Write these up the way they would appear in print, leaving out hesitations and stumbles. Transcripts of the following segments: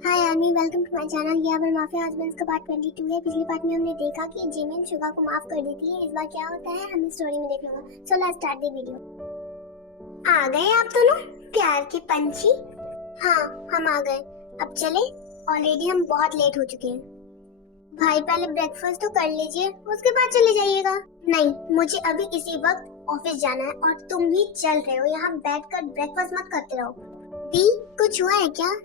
Hi army, welcome to my channel. ये Amar mafia husbands का part 22 है। पिछली पार्ट में हमने देखा कि जिमिन शुगा को माफ कर देती है। इस बार क्या होता है हमें स्टोरी में देख लूंगा। So let's start the video. आ गए आप दोनों प्यार के पंछी? हाँ, हम आ गए। अब चले, ऑलरेडी हम बहुत लेट हो चुके हैं। भाई पहले ब्रेकफास्ट तो कर लीजिए, उसके बाद चले जाइएगा। नहीं, मुझे अभी इसी वक्त ऑफिस जाना है और तुम भी चल रहे हो। यहाँ बैठकर ब्रेकफास्ट मत करते रहो। दी, कुछ हुआ है क्या?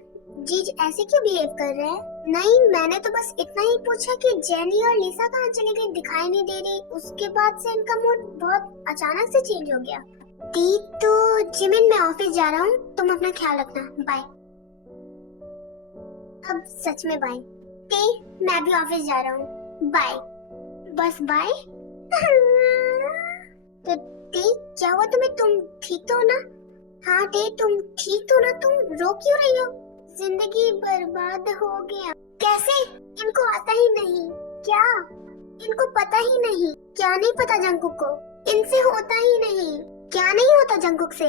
जीज ऐसे क्यों बिहेव कर रहे हैं? नहीं, मैंने तो बस इतना ही पूछा कि जेनी और लिसा कहाँ चली गई, दिखाई नहीं दे रही। उसके बाद से इनका मूड बहुत अचानक से चेंज हो गया। दी, तो जिमिन मैं ऑफिस जा रहा हूँ, तुम अपना ख्याल रखना। बाय। अब सच में बाय। दी, मैं भी ऑफिस जा रहा हूँ। बाय। बस बाय। तो दी, क्या हुआ तुम्हें? तुम ठीक तो हो ना? हाँ दी, तुम ठीक तो ना? तुम रो क्यों रही हो? जिंदगी बर्बाद हो गया। कैसे? इनको आता ही नहीं क्या? इनको पता ही नहीं क्या? नहीं पता जंगकुक को? इनसे होता ही नहीं क्या? नहीं होता जंगकुक से?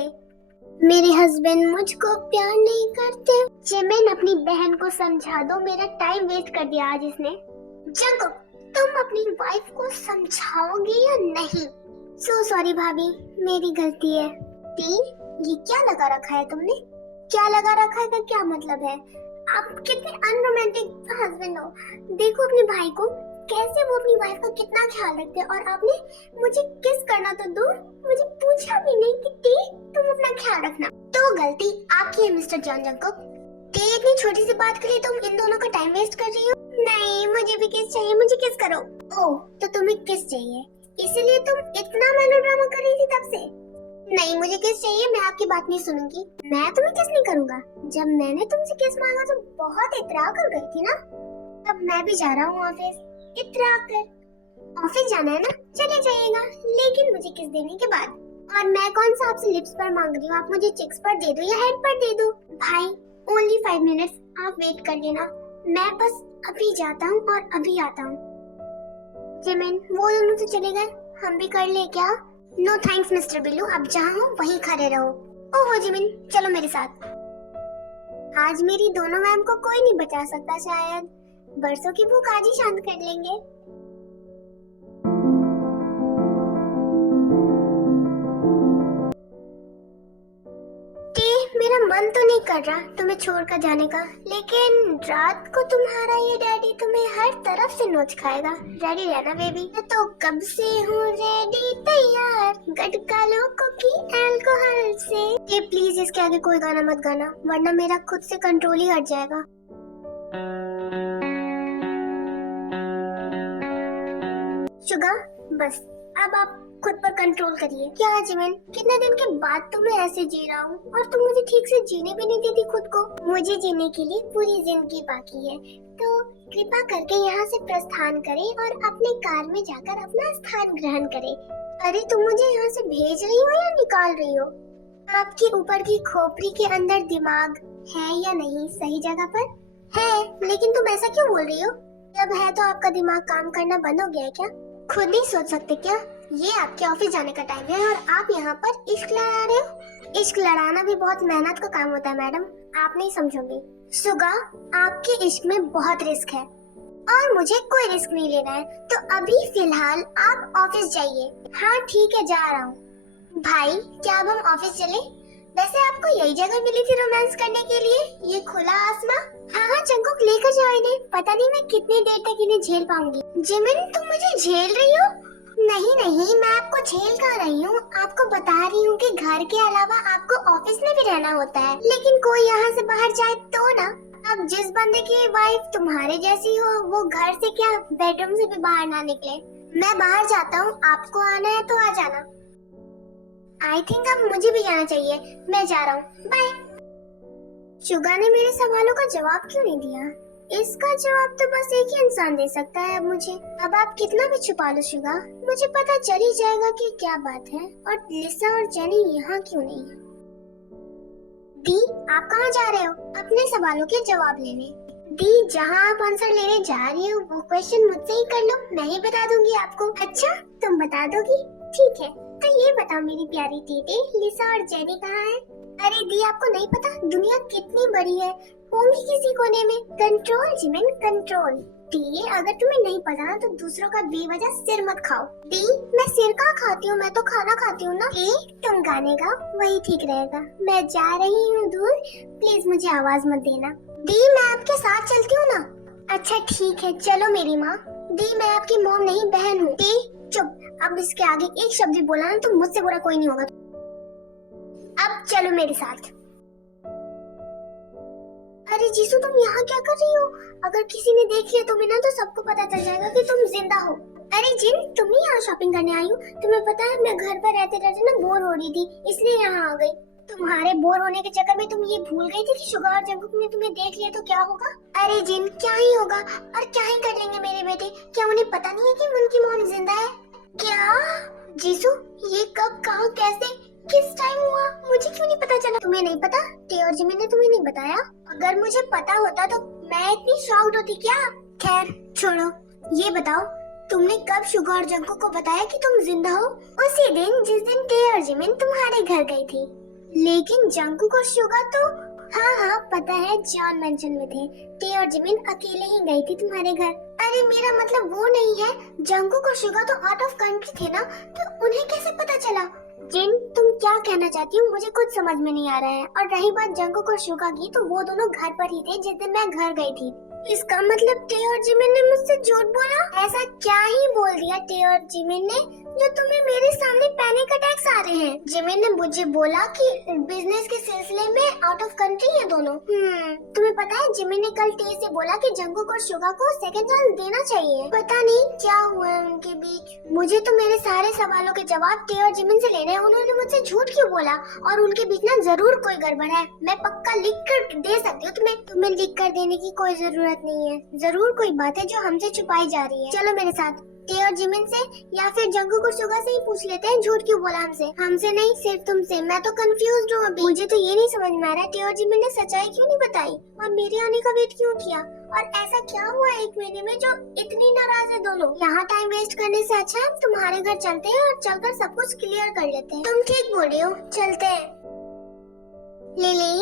मेरे हस्बैंड मुझको प्यार नहीं करते। जिमिन, अपनी बहन को समझा दो, मेरा टाइम वेस्ट कर दिया आज इसने। जंगकुक, तुम अपनी वाइफ को समझाओगे या नहीं? सो सॉरी भाभी, मेरी गलती है। दी, ये क्या लगा रखा है तुमने? क्या लगा रखा है का क्या मतलब है? आप कितने अनरोमांटिक हस्बैंड हो। देखो अपने भाई को, कैसे वो अपनी वाइफ का कितना ख्याल रखते हैं। और आपने मुझे किस करना तो दूर, मुझे पूछा भी नहीं कि टी तुम अपना ख्याल रखना। तो गलती आपकी है मिस्टर जॉन जंगकुक। टी, इतनी छोटी सी बात के लिए तुम इन दोनों का टाइम वेस्ट कर रही हो। नहीं, मुझे भी किस चाहिए, मुझे किस करो। ओह, तो तुम्हें किस चाहिए, इसीलिए तुम इतना मेलोड्रामा कर रही थी तब से? नहीं, मुझे किस चाहिए, मैं आपकी बात नहीं सुनूंगी। मैं तुम्हें किस नहीं करूंगा। जब मैंने तुमसे किस मांगा तो बहुत इतरा कर गई थी ना। अब मैं भी जा रहा हूँ ऑफिस। इतरा कर ऑफिस जाना है ना, चले जाइएगा, लेकिन मुझे किस देने के बाद। और मैं कौन सा आपसे लिप्स पर मांग रही हूँ? आप मुझे चिक्स पर दे दो या हेड पर दे दो। भाई, ओनली 5 मिनट्स, आप वेट कर लेना। मैं बस अभी जाता हूँ और अभी आता हूँ। जिमिन, वो दोनों तो चले गए, हम भी कर ले क्या? नो थैंक्स मिस्टर बिल्लू, अब जहाँ हो वहीं खड़े रहो। ओहो जिमिन, चलो मेरे साथ। आज मेरी दोनों मैम को कोई नहीं बचा सकता शायद। बरसों की भूख आज ही शांत कर लेंगे। मेरा मन तो नहीं कर रहा तुम्हें छोड़कर जाने का, लेकिन रात को तुम्हारा ये डैडी तुम्हें हर तरफ से नोच खाएगा। रेडी रहना बेबी। मैं तो कब से हूँ रेडी, तैयार, गटका लोगों की अल्कोहल से। ये प्लीज इसके आगे कोई गाना मत गाना, वरना मेरा खुद से कंट्रोल ही हट जाएगा। शुगा, बस अब आप खुद पर कंट्रोल करिए। क्या जिमिन, कितने दिन के बाद तो मैं ऐसे जी रहा हूँ और तुम मुझे ठीक से जीने भी नहीं देती खुद को। मुझे जीने के लिए पूरी जिंदगी बाकी है, तो कृपा करके यहाँ से प्रस्थान करें और अपने कार में जाकर अपना स्थान ग्रहण करें। अरे तुम मुझे यहाँ से भेज रही हो या निकाल रही हो? आपकी ऊपर की खोपड़ी के अंदर दिमाग है या नहीं सही जगह पर? है, लेकिन तुम ऐसा क्यों बोल रही हो? जब है तो आपका दिमाग काम करना बंद हो गया है क्या? खुद नहीं सोच सकते क्या? ये आपके ऑफिस जाने का टाइम है और आप यहाँ पर इश्क लड़ा रहे हो। इश्क लड़ाना भी बहुत मेहनत का काम होता है मैडम, आप नहीं समझोगे। सुगा, आपके इश्क में बहुत रिस्क है और मुझे कोई रिस्क नहीं लेना है, तो अभी फिलहाल आप ऑफिस जाइए। हाँ ठीक है, जा रहा हूँ। भाई, क्या अब हम ऑफिस चले? वैसे आपको यही जगह मिली थी रोमांस करने के लिए, ये खुला आसमां। हाँ जंगकुक, लेकर जाओ इन्हें। पता नहीं मैं कितनी देर तक इन्हें झेल पाऊंगी। जिमिन, तुम मुझे झेल रही हो? नहीं नहीं, मैं आपको झेल कर रही हूँ। आपको बता रही हूँ कि घर के अलावा आपको ऑफिस में भी रहना होता है, लेकिन कोई यहाँ से बाहर जाए तो ना। अब जिस बंदे की वाइफ तुम्हारे जैसी हो, वो घर से क्या बेडरूम से भी बाहर ना निकले। मैं बाहर जाता हूँ, आपको आना है तो आ जाना। आई थिंक अब मुझे भी जाना चाहिए, मैं जा रहा हूँ, बाय। शुगा ने मेरे सवालों का जवाब क्यों नहीं दिया? इसका जवाब तो बस एक ही इंसान दे सकता है अब मुझे। अब आप कितना भी छुपा लो शुगा, मुझे पता चल ही जाएगा कि क्या बात है। और लिसा और जेनी यहाँ क्यों नहीं है? दी, आप कहाँ जा रहे हो? अपने सवालों के जवाब लेने। दी, जहाँ आप आंसर लेने जा रही हो वो क्वेश्चन मुझसे ही कर लो, मैं ही बता दूंगी आपको। अच्छा, तुम बता दोगी? ठीक है, तो ये बताओ मेरी प्यारी टीटे, लिसा और जेनी कहाँ है? अरे दी, आपको नहीं पता दुनिया कितनी बड़ी है, होंगी किसी कोने में। Control Jimin control. डी, अगर तुम्हें नहीं पता ना तो दूसरों का बेवजह सिर मत खाओ। डी, मैं सिर कहाँ खाती हूँ, मैं तो खाना खाती हूँ ना। ए, तुम गाने गाओ, वही ठीक रहेगा। मैं जा रही हूँ दूर, प्लीज मुझे आवाज मत देना। डी, मैं आपके साथ चलती हूँ ना। अच्छा ठीक है, चलो मेरी माँ। डी, मैं आपकी मॉम नहीं बहन हूँ। डी, चुप। अब इसके आगे एक शब्द भी बोला ना तो मुझसे बुरा कोई नहीं होगा। अब चलो मेरे साथ। अरे जीसू, तुम यहाँ क्या कर रही हो? अगर किसी ने देख लिया तुम्हें ना तो सबको पता चल जाएगा कि तुम जिंदा हो। अरे जिन, तुम ही यहाँ शॉपिंग करने आई हो? तुम्हें पता है मैं घर पर रहते रहते ना बोर हो रही थी, इसलिए यहाँ आ गई। तुम्हारे बोर होने के चक्कर में तुम ये भूल गई थी कि शुगर और जंकुक ने तुम्हें देख लिया तो क्या होगा? अरे जिन, क्या ही होगा और क्या ही कर लेंगे मेरे बेटे। क्या उन्हें पता नहीं है कि उनकी मॉम जिंदा है? क्या जीसू, ये कब, कहाँ, कैसे, किस टाइम हुआ? मुझे क्यों नहीं पता चला? तुम्हें नहीं पता? टे और जिमिन ने तुम्हें नहीं बताया? अगर मुझे पता होता तो मैं इतनी शॉक्ड होती क्या? खैर छोड़ो, ये बताओ तुमने कब शुगर और जंकुक को बताया कि तुम जिंदा हो? उसी दिन जिस दिन टे और जिमिन तुम्हारे घर गई थी। लेकिन जंकुक और शुगर तो, हाँ पता है, जॉन मेंशन में थे। टे और जिमिन अकेले ही गई थी तुम्हारे घर। अरे मेरा मतलब वो नहीं है, जंकुक और शुगर तो आउट ऑफ कंट्री थे ना, तो उन्हें कैसे पता चला? जिन, तुम क्या कहना चाहती हो मुझे कुछ समझ में नहीं आ रहा है। और रही बात जंकुक और शुगा की, तो वो दोनों घर पर ही थे जिस दिन मैं घर गई थी। इसका मतलब टे और जिमिन ने मुझसे झूठ बोला? ऐसा क्या ही बोल दिया टे और जिमिन ने जो तुम्हें मेरे सामने पैनिक अटैक्स आ रहे हैं? जिमिन ने मुझे बोला कि बिजनेस के सिलसिले में आउट ऑफ कंट्री है दोनों। तुम्हें पता है जिमिन ने कल टे से बोला कि जंकुक और शुगा को सेकंड चांस देना चाहिए। पता नहीं क्या हुआ है उनके बीच। मुझे तो मेरे सारे सवालों के जवाब टे और जिमिन से लेने हैं। उन्होंने मुझसे झूठ क्यों बोला? और उनके बीच ना जरूर कोई गड़बड़ है। मैं पक्का लिख कर दे सकती हूँ तुम्हें लिख कर देने की कोई जरूरत नहीं है। जरूर कोई बात है जो हमसे छुपाई जा रही है। चलो मेरे साथ। टे और जिमिन से या फिर जंकुक और शुगा से ही पूछ लेते हैं झूठ क्यों बोला हमसे नहीं, सिर्फ तुमसे। मैं तो कंफ्यूज हूँ अभी। मुझे तो ये नहीं समझ में आ रहा टे और जिमिन ने सच्चाई क्यों नहीं बताई और मेरे आने का वेट क्यों किया? और ऐसा क्या हुआ एक महीने में जो इतनी नाराज है दोनों? यहाँ टाइम वेस्ट करने से अच्छा है तुम्हारे घर चलते हैं और चलकर सब कुछ क्लियर कर लेते हैं। तुम ठीक बोल रही हो, चलते हैं। लिली,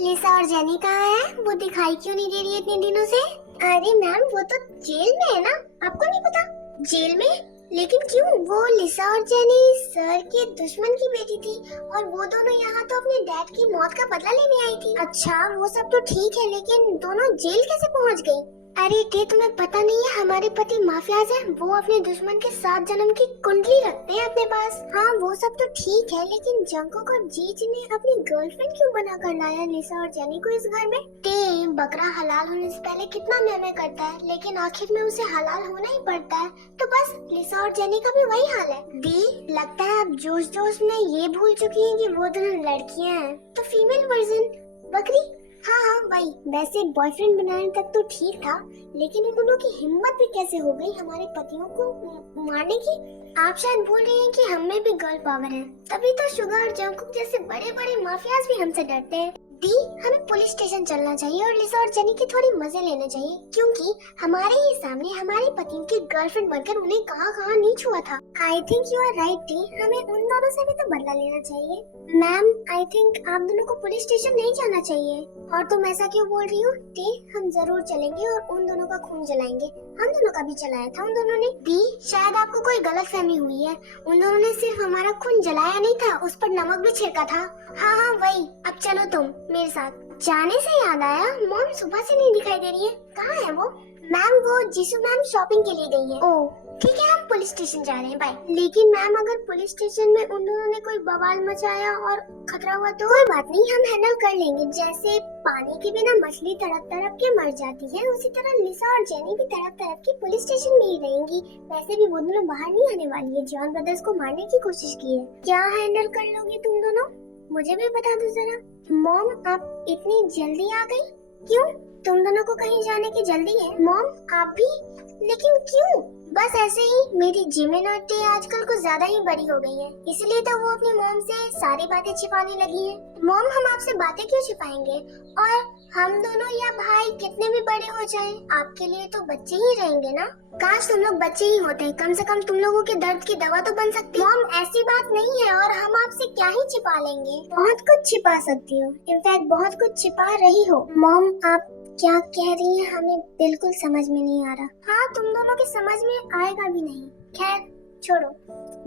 लिसा और जेनी कहाँ है? वो दिखाई क्यों नहीं दे रही है इतने दिनों से? अरे मैम, वो तो जेल में है ना, आपको नहीं पता? जेल में? लेकिन क्यों? वो लिसा और जेनी सर के दुश्मन की बेटी थी और वो दोनों यहाँ तो अपने डैड की मौत का बदला लेने आई थी। अच्छा, वो सब तो ठीक है, लेकिन दोनों जेल कैसे पहुँच गई? अरे टे, तुम्हें पता नहीं है हमारे पति माफियाज हैं। वो अपने दुश्मन के 7 जन्म की कुंडली रखते हैं अपने पास। हाँ वो सब तो ठीक है, लेकिन जंकुक और जीज ने अपनी गर्लफ्रेंड क्यों बना कर लाया लिसा और जेनी को इस घर में? टे, बकरा हलाल होने से पहले कितना मैं करता है, लेकिन आखिर में उसे हलाल होना ही पड़ता है। तो बस लिसा और जेनी का भी वही हाल है। दी, लगता है आप जोश जोश में ये भूल चुकी हैं कि वो दोनों लड़कियां हैं। तो फीमेल वर्जन बकरी? हाँ वही। वैसे बॉयफ्रेंड बनाने तक तो ठीक था, लेकिन उन दोनों की हिम्मत भी कैसे हो गई हमारे पतियों को मारने की? आप शायद भूल रहे हैं कि हम में भी गर्ल पावर है, तभी तो शुगर और जंकुक जैसे बड़े बड़े माफियाज भी हमसे डरते हैं। दी, हमें पुलिस स्टेशन चलना चाहिए और लिसा और जेनी के थोड़ी मजे लेने चाहिए, क्योंकि हमारे ही सामने हमारे पतियों की गर्लफ्रेंड बनकर उन्हें कहाँ नहीं छुआ था। I think you are right डी, हमें उन दोनों से भी तो बदला लेना चाहिए। मैम, आई थिंक आप दोनों को पुलिस स्टेशन नहीं जाना चाहिए। और तुम ऐसा क्यों बोल रही हो? डी, हम जरूर चलेंगे और उन दोनों का खून जलाएंगे। हम दोनों का भी चलाया था उन दोनों ने। डी, शायद आपको कोई गलतफहमी हुई है। उन दोनों ने सिर्फ हमारा खून जलाया नहीं था, उस पर नमक भी छिड़का था। हाँ वही। अब चलो तुम मेरे साथ। जाने से याद आया, मॉम सुबह से नहीं दिखाई दे रही है, कहाँ है वो? मैम, वो जीसू मैम शॉपिंग के लिए गई है। ओह ठीक है, हम पुलिस स्टेशन जा रहे हैं, बाय। लेकिन मैम, अगर पुलिस स्टेशन में उन दोनों ने कोई बवाल मचाया और खतरा हुआ तो? कोई बात नहीं, हम हैंडल कर लेंगे। जैसे पानी के बिना मछली तड़प तड़प के मर जाती है, उसी तरह लिसा और जेनी भी तड़प तड़प के पुलिस स्टेशन में ही रहेंगी। वैसे भी वो दोनों बाहर नहीं आने वाली है। जॉन ब्रदर्स को मारने की कोशिश की है। क्या हैंडल कर लोगे तुम दोनों? मुझे भी बता दो जरा। मॉम, आप इतनी जल्दी आ गई? क्यों, तुम दोनों को कहीं जाने की जल्दी है? मॉम, आप भी? लेकिन क्यों? बस ऐसे ही मेरी जिमिन और टे आजकल कुछ ज्यादा ही बड़ी हो गई है, इसलिए तो वो अपनी मॉम से सारी बातें छिपाने लगी है। मॉम, हम आपसे बातें क्यों छिपाएंगे? और हम दोनों या भाई कितने भी बड़े हो जाएं, आपके लिए तो बच्चे ही रहेंगे ना। काश तुम लोग बच्चे ही होते, कम से कम तुम लोगों के दर्द की दवा तो बन सकती। मॉम, ऐसी बात नहीं है, और हम आपसे क्या ही छिपा लेंगे। बहुत कुछ छिपा सकती हो, इनफैक्ट बहुत कुछ छिपा रही हो। मॉम, आप क्या कह रही हैं हमें बिल्कुल समझ में नहीं आ रहा। हाँ, तुम दोनों के समझ में आएगा भी नहीं। खैर छोड़ो,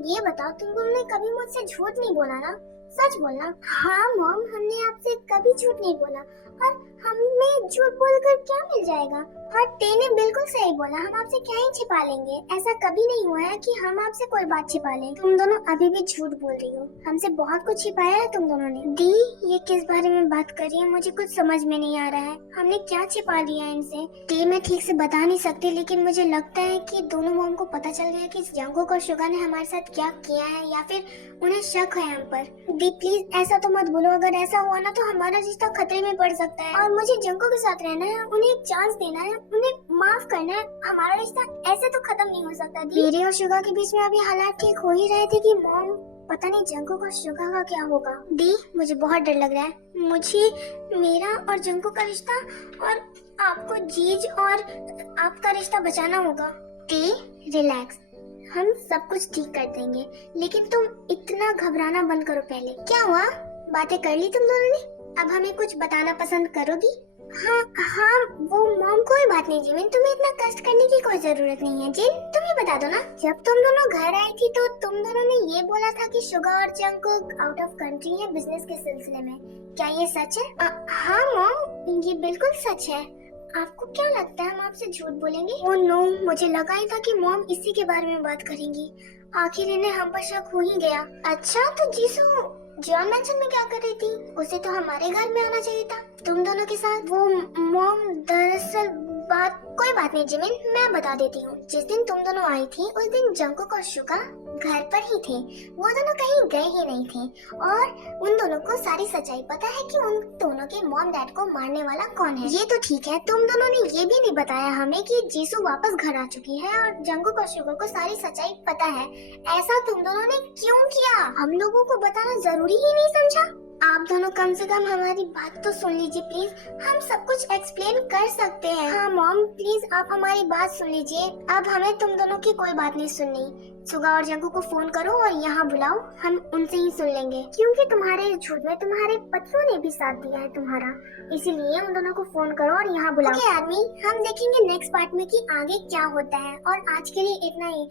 ये बताओ, तुम दोनों ने कभी मुझसे झूठ नहीं बोला ना? सच बोलना। हाँ मॉम, हमने आपसे कभी झूठ नहीं बोला, और हमें झूठ बोलकर क्या मिल जाएगा? और टे ने बिल्कुल सही बोला, हम आपसे क्या ही छिपा लेंगे। ऐसा कभी नहीं हुआ है कि हम आपसे कोई बात छिपा लें। तुम दोनों अभी भी झूठ बोल रही हो, हमसे बहुत कुछ छिपाया है तुम दोनों ने। दी, ये किस बारे में बात कर रही है? मुझे कुछ समझ में नहीं आ रहा है। हमने क्या छिपा लिया है इनसे? टे मैं ठीक से बता नहीं सकती, लेकिन मुझे लगता है कि दोनों मॉम को पता चल गया कि जंगकुक और शुगा ने हमारे साथ क्या किया है, या फिर उन्हें शक है हम पर। दी प्लीज ऐसा तो मत बोलो, अगर ऐसा हुआ ना तो हमारा रिश्ता खतरे में पड़ सकता है, और मुझे जंगकुक के साथ रहना है, उन्हें एक चांस देना है, उन्हें माफ करना है। हमारा रिश्ता ऐसे तो खत्म नहीं हो सकता। मेरे और शुगा के बीच में अभी हालात ठीक हो ही रहे थे कि मॉम, पता नहीं जंगकुक और शुगा का क्या होगा। दी, मुझे बहुत डर लग रहा है। मुझे मेरा और जंगकुक का रिश्ता और आपको जीज और आपका रिश्ता बचाना होगा। दी, रिलैक्स, हम सब कुछ ठीक कर देंगे, लेकिन तुम इतना घबराना बंद करो पहले। क्या हुआ? बातें कर ली तुम दोनों ने? अब हमें कुछ बताना पसंद करोगी? हाँ हाँ, वो मॉम, कोई बात नहीं जिमिन, तुम्हें इतना कष्ट करने की कोई जरूरत नहीं है। जिन, तुम ही बता दो ना, जब तुम दोनों घर आई थी तो तुम दोनों ने ये बोला था कि शुगा और जंगकुक आउट ऑफ कंट्री है बिजनेस के सिलसिले में। क्या ये सच है? हाँ मॉम, ये बिल्कुल सच है। आपको क्या लगता है हम आपसे झूठ बोलेंगे? ओह नो, मुझे लगा ही था कि मॉम इसी के बारे में बात करेंगी। आखिर इन्हें हम पर शक हो ही गया। अच्छा, तो जीसू जॉन मैंशन में क्या कर रही थी? उसे तो हमारे घर में आना चाहिए था तुम दोनों के साथ। वो मॉम, दरअसल कोई बात नहीं जिमिन, मैं बता देती हूँ। जिस दिन तुम दोनों आई थी उस दिन जंगकुक और शुगा घर पर ही थे, वो दोनों कहीं गए ही नहीं थे, और उन दोनों को सारी सच्चाई पता है कि उन दोनों के मॉम डैड को मारने वाला कौन है। ये तो ठीक है, तुम दोनों ने ये भी नहीं बताया हमें कि जीसू वापस घर आ चुकी है और जंगकुक और शुगा को सारी सच्चाई पता है। ऐसा तुम दोनों ने क्यों किया? हम लोगों को बताना जरूरी ही नहीं समझा? आप दोनों कम से कम हमारी बात तो सुन लीजिए प्लीज, हम सब कुछ एक्सप्लेन कर सकते हैं। हाँ मॉम, प्लीज आप हमारी बात सुन लीजिए। अब हमें तुम दोनों की कोई बात नहीं सुननी। शुगा और जंगकुक को फोन करो और यहाँ बुलाओ, हम उनसे ही सुन लेंगे, क्योंकि तुम्हारे झूठ में तुम्हारे पतियों ने भी साथ दिया है तुम्हारा, इसीलिए उन दोनों को फोन करो और यहाँ बुलाओ। ओके आदमी, हम देखेंगे नेक्स्ट पार्ट में कि आगे क्या होता है, और आज के लिए इतना ही।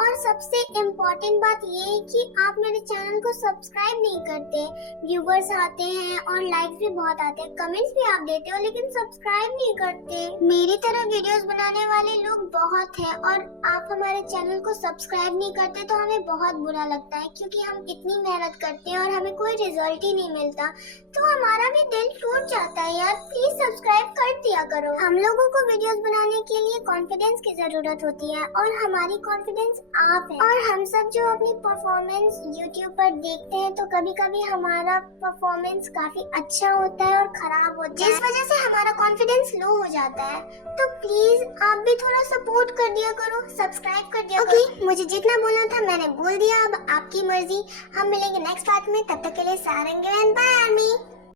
और सबसे इम्पोर्टेंट बात ये है कि आप मेरे चैनल को सब्सक्राइब नहीं करते। व्यूवर्स आते हैं और लाइक्स भी बहुत आते हैं, कमेंट्स भी आप देते हो, लेकिन सब्सक्राइब नहीं करते। मेरी तरह वीडियोस बनाने वाले लोग बहुत हैं, और आप हमारे चैनल को सब्सक्राइब नहीं करते तो हमें बहुत बुरा लगता है, क्योंकि हम इतनी मेहनत करते हैं और हमें कोई रिजल्ट ही नहीं मिलता, तो हमारा भी दिल टूट जाता है यार। प्लीज सब्सक्राइब कर दिया करो। हम लोगों को वीडियोस बनाने के लिए कॉन्फिडेंस की जरूरत होती है, और हमारी कॉन्फिडेंस आप है। और हम सब जो अपनी परफॉर्मेंस यूट्यूब पर देखते हैं तो कभी कभी हमारा परफॉर्मेंस काफी अच्छा होता है और खराब होता है, जिस वजह से हमारा कॉन्फिडेंस लो हो जाता है। तो प्लीज आप भी थोड़ा सपोर्ट कर दिया करो, सब्सक्राइब कर दिया करो। मुझे जितना बोलना था मैंने बोल दिया, अब आपकी मर्जी। हम मिलेंगे नेक्स्ट पार्ट में, तब तक के लिए सारंगे एंड बाय आर्मी।